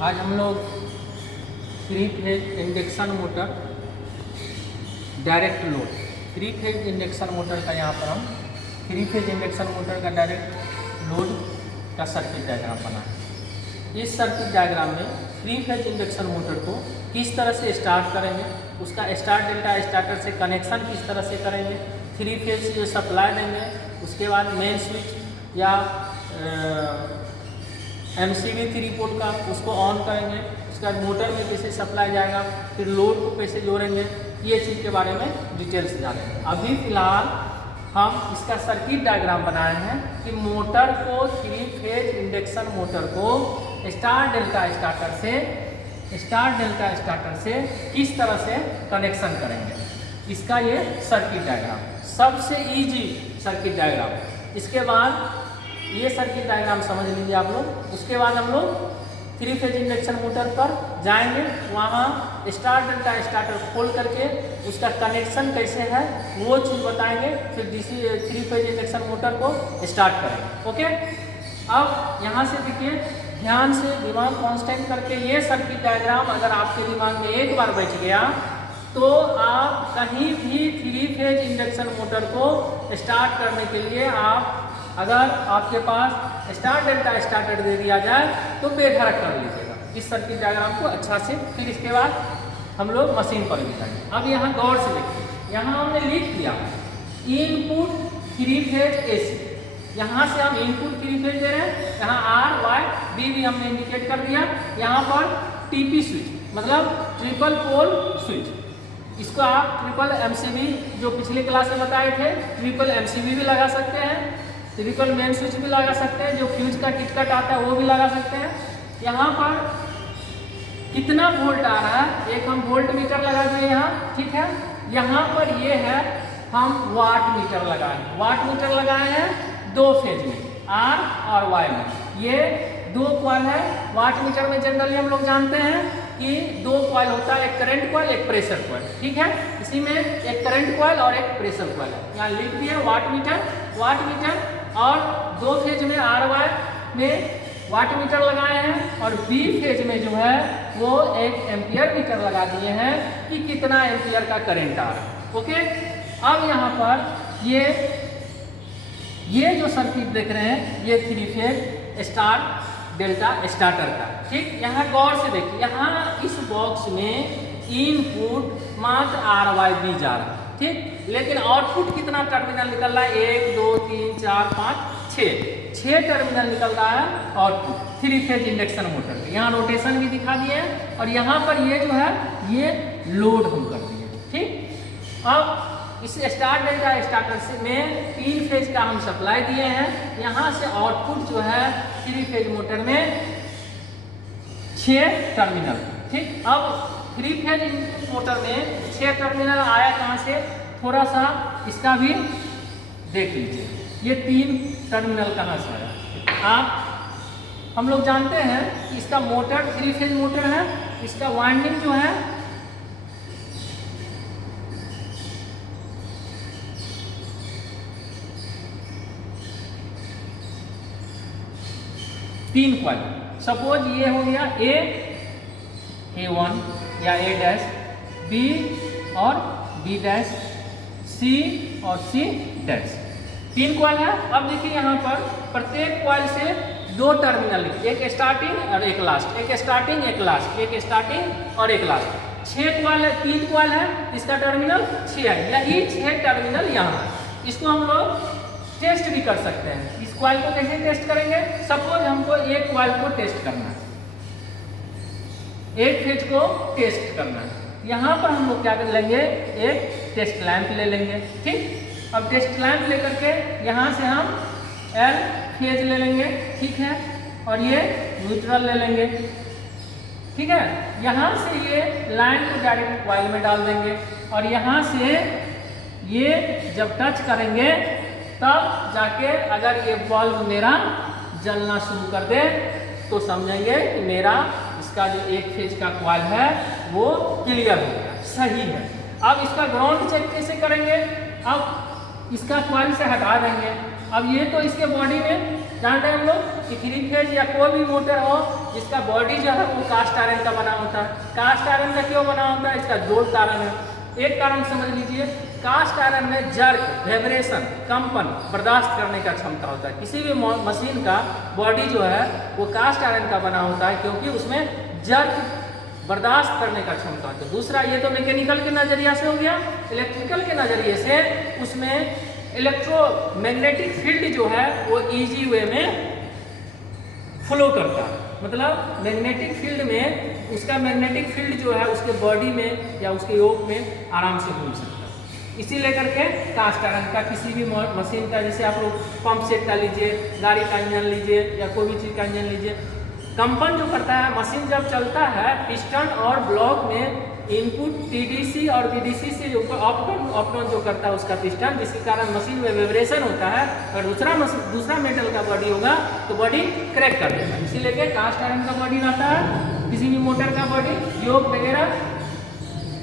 आज हम लोग 3 phase induction motor direct load 3 phase induction motor का यहाँ पर हम 3 फेज इंडक्शन मोटर का डायरेक्ट लोड का सर्किट डायग्राम बनाए। इस सर्किट डायग्राम में 3 फेज इंडक्शन मोटर को किस तरह से स्टार्ट करेंगे, उसका स्टार्ट डेल्टा स्टार्टर से कनेक्शन किस तरह से करेंगे, 3 फेज से जो सप्लाई देंगे, उसके बाद मेन स्विच या MCB 3 पोर्ट का उसको ऑन करेंगे, उसके बाद मोटर में कैसे सप्लाई जाएगा, फिर लोड को कैसे जोड़ेंगे, ये चीज़ के बारे में डिटेल्स जानेंगे। अभी फिलहाल हम इसका सर्किट डायग्राम बनाए हैं कि मोटर को 3 फेज इंडक्शन मोटर को स्टार डेल्टा स्टार्टर से किस तरह से कनेक्शन करेंगे, इसका ये सर्किट डायग्राम सबसे इजी सर्किट डायग्राम। इसके बाद ये सर्किट डायग्राम समझ लीजिए आप लोग। उसके बाद हम लोग 3 फेज इंडक्शन मोटर पर जाएंगे, वहाँ स्टार डेल्टा स्टार्टर खोल करके उसका कनेक्शन कैसे है वो चीज़ बताएंगे, फिर DC 3 फेज इंडक्शन मोटर को स्टार्ट करेंगे। ओके, अब यहाँ से देखिए, ध्यान से दिमाग कांस्टेंट करके ये सर्किट डायग्राम अगर आपके दिमाग में एक बार बैठ गया तो आप कहीं भी 3 फेज इंडक्शन मोटर को स्टार्ट करने के लिए अगर आपके पास स्टार डेल्टा स्टार्टर दे दिया जाए तो बेधड़क कर लीजिएगा इस सर्किट डायग्राम को अच्छा से। फिर इसके बाद हम लोग मशीन पर भी जाएंगे। अब यहाँ गौर से देखिए, यहाँ हमने लिख दिया इनपुट 3 फेज AC, यहाँ से हम इनपुट 3 फेज दे रहे हैं, यहाँ R Y B भी हमने इंडिकेट कर दिया। यहाँ पर TP स्विच मतलब ट्रिपल पोल स्विच, इसको आप ट्रिपल MCB जो पिछले क्लास में बताए थे, ट्रिपल MCB भी लगा सकते हैं, ट्रिपल मेन स्विच भी लगा सकते हैं, जो फ्यूज का किटकट आता है वो भी लगा सकते हैं। यहाँ पर कितना वोल्ट आ रहा है, एक हम वोल्ट मीटर लगा दिए यहाँ, ठीक है। यहाँ पर ये है हम वाट मीटर लगाए, वाट मीटर लगाए हैं 2 फेज में, R और Y में। ये 2 कॉइल है। वाट मीटर में जनरली हम लोग जानते हैं कि 2 कॉइल होता है, एक करंट कॉइल एक प्रेशर कॉइल, ठीक है। इसी में एक करंट कॉइल और एक प्रेशर कॉइल है। यहाँ लिख दिया वाट मीटर और 2 फेज में RY में वाट मीटर लगाए हैं और B फेज में जो है वो एक एम्पियर मीटर लगा दिए हैं कि कितना एम्पियर का करंट आ रहा है। ओके, अब यहाँ पर ये जो सर्किट देख रहे हैं ये 3 फेज स्टार डेल्टा स्टार्टर का, ठीक। यहाँ गौर से देखिए, यहाँ इस बॉक्स में इनपुट मात्र RYB जा रहा है, ठीक, लेकिन आउटपुट कितना टर्मिनल निकल रहा है, 1 2 3 4 5 6 टर्मिनल निकल रहा है आउटपुट 3 फेज इंडक्शन मोटर के। यहाँ रोटेशन भी दिखा दिए हैं और यहाँ पर ये जो है ये लोड हम कर दिए, ठीक। अब इस स्टार डेल्टा स्टार्टर से में 3 फेज का हम सप्लाई दिए हैं, यहाँ से आउटपुट जो है 3 फेज मोटर में 6 टर्मिनल, ठीक। अब 3 फेज मोटर में 6 टर्मिनल आया कहाँ से, थोड़ा सा इसका भी देख लीजिए, ये 3 टर्मिनल कहाँ से आया। हम लोग जानते हैं कि इसका मोटर 3 फेज मोटर है, इसका वाइंडिंग जो है 3 कॉइल। सपोज ये हो गया A1 या A डैश, B और B डैश, C और C डैश, 3 कॉइल है। अब देखिए यहाँ पर प्रत्येक कॉइल से 2 टर्मिनल, एक स्टार्टिंग और एक लास्ट, एक स्टार्टिंग एक लास्ट, एक स्टार्टिंग और एक लास्ट। 6 कॉइल है, 3 कॉइल है, इसका टर्मिनल 6 है, यही 6 टर्मिनल यहाँ है। इसको हम लोग टेस्ट भी कर सकते हैं। इस कॉइल को कैसे टेस्ट करेंगे, सपोज हमको एक कॉइल को टेस्ट करना है, एक फेज को टेस्ट करना है, यहाँ पर हम लोग क्या कर लेंगे, एक टेस्ट लैंप ले लेंगे, ठीक। अब टेस्ट लैंप लेकर के यहाँ से हम L फेज ले लेंगे, ठीक है, और ये न्यूट्रल ले लेंगे, ठीक है। यहाँ से ये लाइन को डायरेक्ट कॉइल में डाल देंगे और यहाँ से ये जब टच करेंगे तब जाके अगर ये बल्ब मेरा जलना शुरू कर दे तो समझेंगे कि मेरा इसका जो एक फेज का कॉइल है वो क्लियर हो गया, सही है। अब इसका ग्राउंड चेक कैसे करेंगे, अब इसका कॉइल से हटा देंगे। अब ये तो इसके बॉडी में जानते हैं हम लोग कि 3 फेज या कोई भी मोटर हो जिसका बॉडी जो है वो कास्ट आयरन का बना होता है। कास्ट आयरन का क्यों बना होता है? इसका 2 कारण है। एक कारण समझ लीजिए, कास्ट आयरन में जर्क, वाइब्रेशन, कंपन बर्दाश्त करने का क्षमता होता है। किसी भी मशीन का बॉडी जो है वो कास्ट आयरन का बना होता है क्योंकि उसमें जर्क बर्दाश्त करने का क्षमता होता है। दूसरा, ये तो मैकेनिकल के नज़रिया से हो गया। इलेक्ट्रिकल के नज़रिए से उसमें इलेक्ट्रोमैग्नेटिक फील्ड जो है वो इजी वे में फ्लो करता है। मतलब मैग्नेटिक फील्ड में उसका मैग्नेटिक फील्ड जो है उसके बॉडी में या उसके योग में आराम से घूम सकता है। इसी लेकर के कास्ट आयरन का किसी भी मशीन का, जैसे आप लोग पंप सेट का लीजिए, गाड़ी का इंजन लीजिए या कोई भी चीज़ का इंजन लीजिए, कंपन जो करता है मशीन जब चलता है, पिस्टन और ब्लॉक में इनपुट टीडीसी और बीडीसी से जो अप डाउन जो करता है उसका पिस्टन, जिसके कारण मशीन में वाइब्रेशन होता है और दूसरा मेटल का बॉडी होगा तो बॉडी क्रैक कर देगा। इसीलिए के कास्ट आयरन का बॉडी रहता है, किसी भी मोटर का बॉडी, योग वगैरह।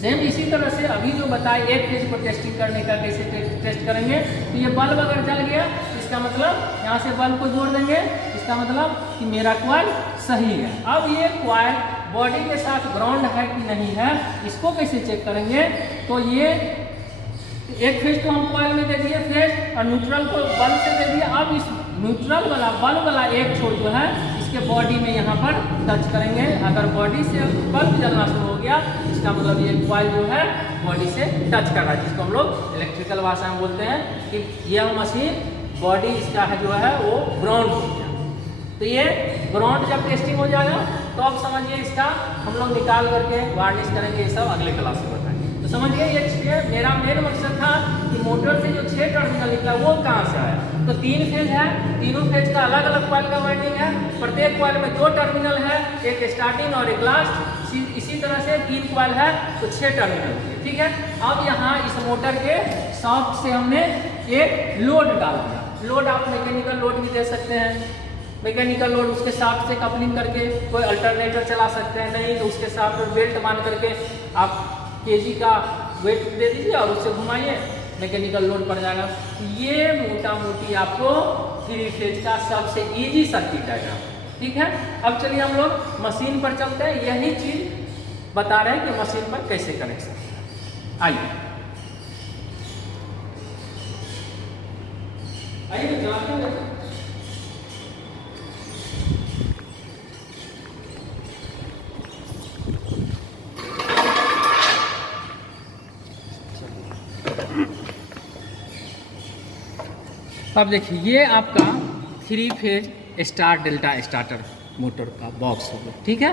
सेम इसी तरह से अभी जो बताए एक फेज पर टेस्टिंग करने का कैसे टेस्ट करेंगे, तो ये बल्ब अगर जल गया इसका मतलब यहाँ से बल्ब को जोड़ देंगे, इसका मतलब कि मेरा कॉइल सही है। अब ये कॉइल बॉडी के साथ ग्राउंड है कि नहीं है, इसको कैसे चेक करेंगे? तो ये एक फेज तो हम कॉइल में दे दिए फेज और न्यूट्रल को बल्ब से दे दिया। अब इस न्यूट्रल वाला बल्ब वाला एक छोर जो है इसके बॉडी में यहाँ पर टच करेंगे। अगर बॉडी से बल्ब जलना शुरू हो गया इसका मतलब ये कॉइल जो है बॉडी से टच कर रहा है, जिसको हम लोग इलेक्ट्रिकल भाषा में बोलते हैं कि यह मशीन बॉडी इसका है जो है वो ग्राउंड हो गया। तो ये ग्राउंड जब टेस्टिंग हो जाएगा तो अब समझिए इसका हम लोग निकाल करके वार्निश करेंगे, ये सब अगले क्लास में बताएंगे। तो समझिए ये मेरा मेन मकसद था कि मोटर से जो 6 टर्मिनल निकला वो कहाँ से आया। तो 3 फेज है, तीनों फेज का अलग अलग कॉइल का वाइंडिंग है, प्रत्येक कॉइल में 2 टर्मिनल है, एक स्टार्टिंग और एक लास्ट। इसी तरह से 3 कॉइल है तो 6 टर्मिनल, ठीक है। अब यहाँ इस मोटर के शाफ्ट से हमने एक लोड डाल दिया। लोड आप मैकेनिकल लोड भी दे सकते हैं, मैकेनिकल लोड उसके साथ से कपलिंग करके कोई अल्टरनेटर चला सकते हैं, नहीं तो उसके साथ बेल्ट बांध करके आप केजी का वेट दे दीजिए और उससे घुमाइए, मैकेनिकल लोड पड़ जाएगा। ये मोटा मोटी आपको 3 फेज का सबसे इजी सर्किट डायग्राम, ठीक है। अब चलिए हम लोग मशीन पर चलते हैं, यही चीज़ बता रहे हैं कि मशीन पर कैसे कनेक्शन। आइए अब देखिए ये आपका 3 phase star delta starter motor का बॉक्स हो गया, ठीक है।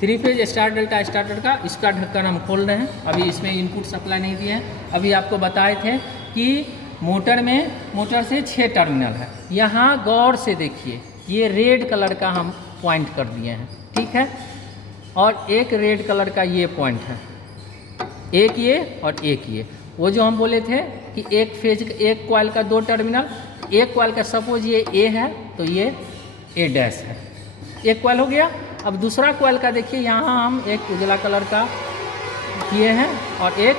3 फेज स्टार डेल्टा स्टार्टर का इसका ढक्कन हम खोल रहे हैं। अभी इसमें इनपुट सप्लाई नहीं दिए हैं। अभी आपको बताए थे कि मोटर से 6 टर्मिनल है। यहाँ गौर से देखिए, ये रेड कलर का हम पॉइंट कर दिए हैं, ठीक है। और एक रेड कलर का ये पॉइंट है, एक ये और एक ये। वो जो हम बोले थे कि एक फेज एक कॉइल का 2 टर्मिनल, एक कॉइल का सपोज ये ए है तो ये ए डैश है, एक कॉइल हो गया। अब दूसरा कॉइल का देखिए, यहाँ हम एक उजला कलर का किए हैं और एक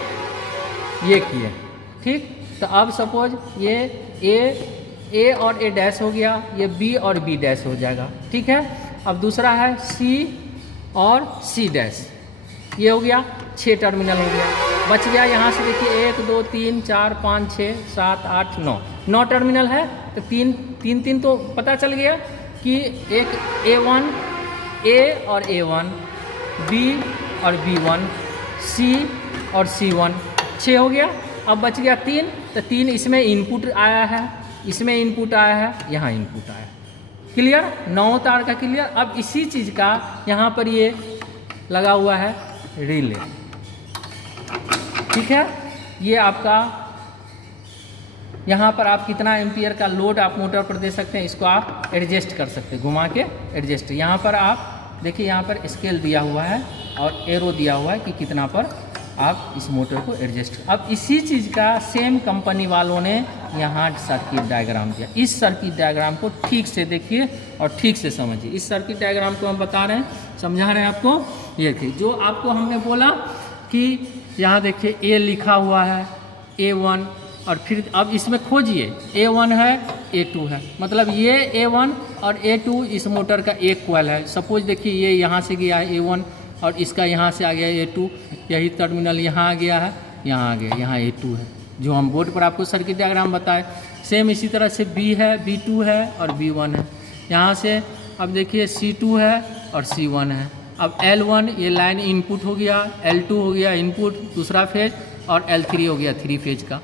ये किए, ठीक। तो अब सपोज ये ए और ए डैश हो गया, ये बी और बी डैश हो जाएगा, ठीक है। अब दूसरा है सी और सी डैश, ये हो गया 6 टर्मिनल हो गया। बच गया यहाँ से देखिए 1 2 3 4 5 6 7 8 9 टर्मिनल है। तो तीन तो पता चल गया कि एक A1 A और A1, B और B1, C और C1, 6 हो गया। अब बच गया 3, तो 3 इसमें इनपुट आया है, इसमें इनपुट आया है, यहाँ इनपुट आया। क्लियर, 9 तार का क्लियर। अब इसी चीज़ का यहाँ पर ये लगा हुआ है रिले, ठीक है। ये आपका यहाँ पर आप कितना एम्पियर का लोड आप मोटर पर दे सकते हैं, इसको आप एडजस्ट कर सकते हैं, घुमा के एडजस्ट। यहाँ पर आप देखिए, यहाँ पर स्केल दिया हुआ है और एरो दिया हुआ है कि कितना पर आप इस मोटर को एडजस्ट। अब इसी चीज़ का सेम कंपनी वालों ने यहाँ सर्किट डायग्राम दिया। इस सर्किट डायग्राम को ठीक से देखिए और ठीक से समझिए। इस सर्किट डायग्राम को हम बता रहे हैं, समझा रहे हैं आपको। ये थी जो आपको हमने बोला कि यहाँ देखिए ए लिखा हुआ है A1, और फिर अब इसमें खोजिए A1 है, A2 है, मतलब ये A1 और A2 इस मोटर का एक कॉइल है। सपोज देखिए ये यहाँ से गया है A1 और इसका यहाँ से आ गया A2, यही टर्मिनल यहाँ आ गया है, यहाँ आ गया, यहाँ A2 है जो हम बोर्ड पर आपको सर्किट डायग्राम बताए। सेम इसी तरह से B है, B2 है और B1 है। यहाँ से अब देखिए C2 है और C1 है। अब L1 ये लाइन इनपुट हो गया, L2 हो गया इनपुट दूसरा फेज और L3 हो गया 3 फेज का।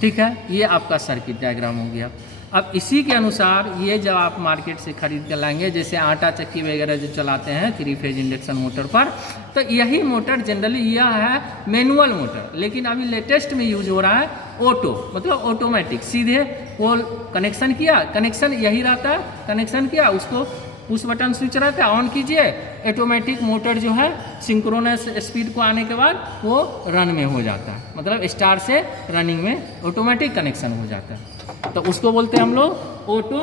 ठीक है, ये आपका सर्किट डायग्राम हो गया। अब इसी के अनुसार ये जब आप मार्केट से खरीद कर लाएंगे, जैसे आटा चक्की वगैरह जो चलाते हैं 3 फेज इंडक्शन मोटर पर, तो यही मोटर जनरली यह है मैनुअल मोटर, लेकिन अभी लेटेस्ट में यूज हो रहा है ऑटो, मतलब ऑटोमेटिक। सीधे पोल कनेक्शन किया, कनेक्शन यही रहता है, कनेक्शन किया उसको पुश बटन स्विच रहता है, ऑन कीजिए, ऑटोमेटिक मोटर जो है सिंक्रोनस स्पीड को आने के बाद वो रन में हो जाता है, मतलब स्टार्ट से रनिंग में ऑटोमेटिक कनेक्शन हो जाता है। तो उसको बोलते हैं हम लोग ऑटो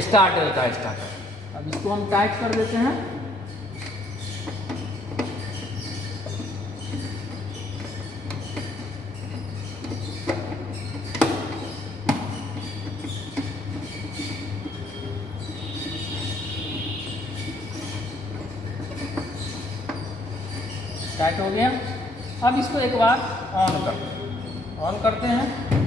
स्टार्टर का स्टार्टर। अब इसको हम टाइट कर देते हैं। टाइट हो गया। अब इसको एक बार ऑन करते हैं।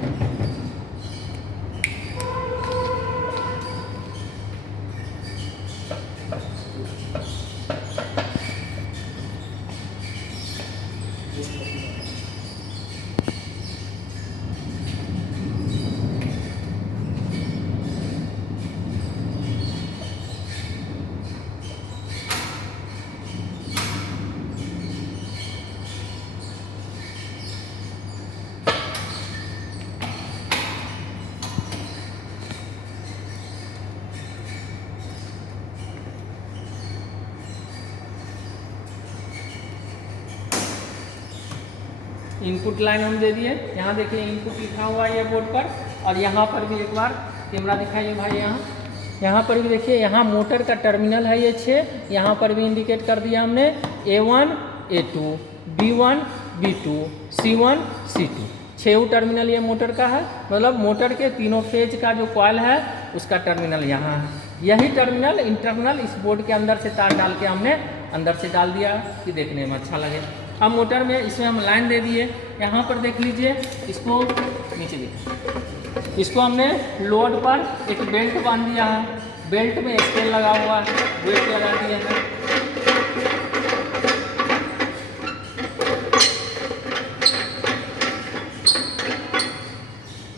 इनपुट लाइन हम दे दिए। यहाँ देखिए इनपुट लिखा हुआ है ये बोर्ड पर, और यहाँ पर भी एक बार कैमरा दिखाइए भाई। यहाँ पर भी देखिए, यहाँ मोटर का टर्मिनल है ये 6, यहाँ पर भी इंडिकेट कर दिया हमने A1 A2 B1 B2 C1 C2, 6 terminal ये मोटर का है, मतलब मोटर के तीनों फेज का जो कॉइल है उसका टर्मिनल यहाँ है। यही टर्मिनल इंटरनल इस बोर्ड के अंदर से तार डाल के हमने अंदर से डाल दिया कि देखने में अच्छा लगे। अब मोटर में इसमें हम लाइन दे दिए। यहाँ पर देख लीजिए, इसको नीचे देखिए, इसको हमने लोड पर एक बेल्ट बांध दिया है, बेल्ट में स्केल लगा हुआ है, बेल्ट लगा दिया है।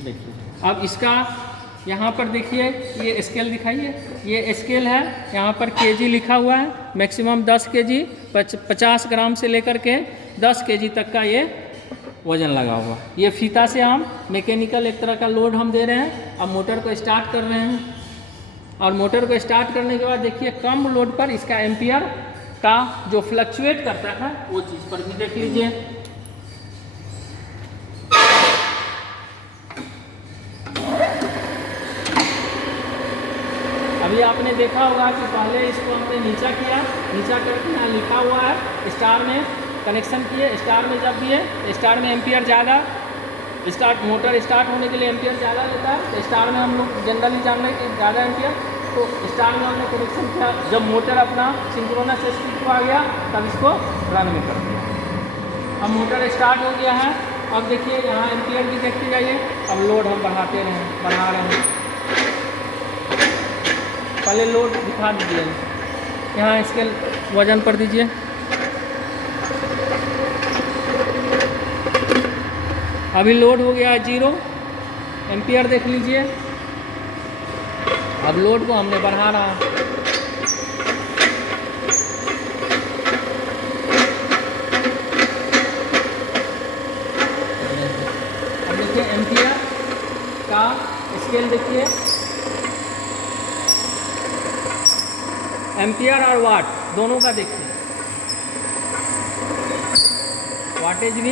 देखिए अब इसका यहाँ पर देखिए ये स्केल दिखाइए, ये स्केल है, यहाँ पर केजी लिखा हुआ है, मैक्सिमम 10 केजी 50 ग्राम से लेकर के 10 केजी तक का ये वजन लगा हुआ। ये फीता से हम मैकेनिकल एक तरह का लोड हम दे रहे हैं। अब मोटर को स्टार्ट कर रहे हैं, और मोटर को स्टार्ट करने के बाद देखिए कम लोड पर इसका एम्पियर का जो फ्लक्चुएट करता है वो चीज़ पर भी देख लीजिए। अभी आपने देखा होगा कि पहले इसको हमने नीचा किया, नीचा करके यहाँ लिखा हुआ है स्टार में कनेक्शन किए। स्टार में जब दिए, स्टार में एम्पियर ज़्यादा, मोटर स्टार्ट होने के लिए एम्पियर ज़्यादा लेता है, तो स्टार में हम लोग जनरली जान रहे हैं कि ज़्यादा एम्पियर, तो स्टार में हमने कनेक्शन किया। जब मोटर अपना सिंक्रोनस स्पीड को आ गया तब इसको रन में कर दिया। अब मोटर स्टार्ट हो गया है। अब देखिए यहाँ एम्पियर भी देखते जाइए। अब लोड हम बढ़ा रहे हैं। पहले लोड दिखा दीजिए, यहाँ स्केल वजन पर दीजिए। अभी लोड हो गया है 0, एम्पियर देख लीजिए। अब लोड को हमने बढ़ा रहा है। अब देखिए एम्पियर का स्केल देखिए, एम्पियर और वाट दोनों का देखिए, वाटेज भी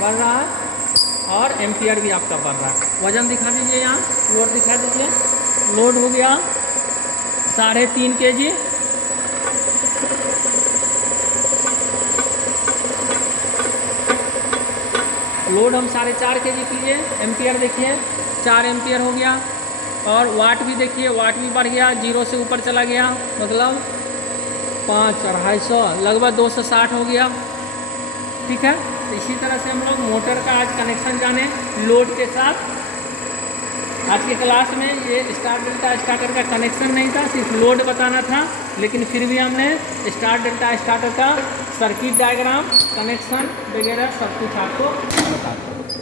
बढ़ रहा है और एम्पियर भी आपका बढ़ रहा है। वजन दिखा दीजिए, यहाँ लोड दिखा दीजिए। लोड हो गया 3.5 kg। लोड हम 4.5 kg कीजिए, एम्पियर देखिए 4 एम्पियर हो गया। और वाट भी देखिए, वाट भी बढ़ गया, 0 से ऊपर चला गया, मतलब 5 250 लगभग 260 हो गया। ठीक है, तो इसी तरह से हम लोग मोटर का आज कनेक्शन जाने लोड के साथ। आज के क्लास में ये स्टार डेल्टा स्टार्टर का कनेक्शन नहीं था, सिर्फ लोड बताना था, लेकिन फिर भी हमने स्टार डेल्टा स्टार्टर का सर्किट डायग्राम, कनेक्शन वगैरह सब कुछ आपको बता दिया।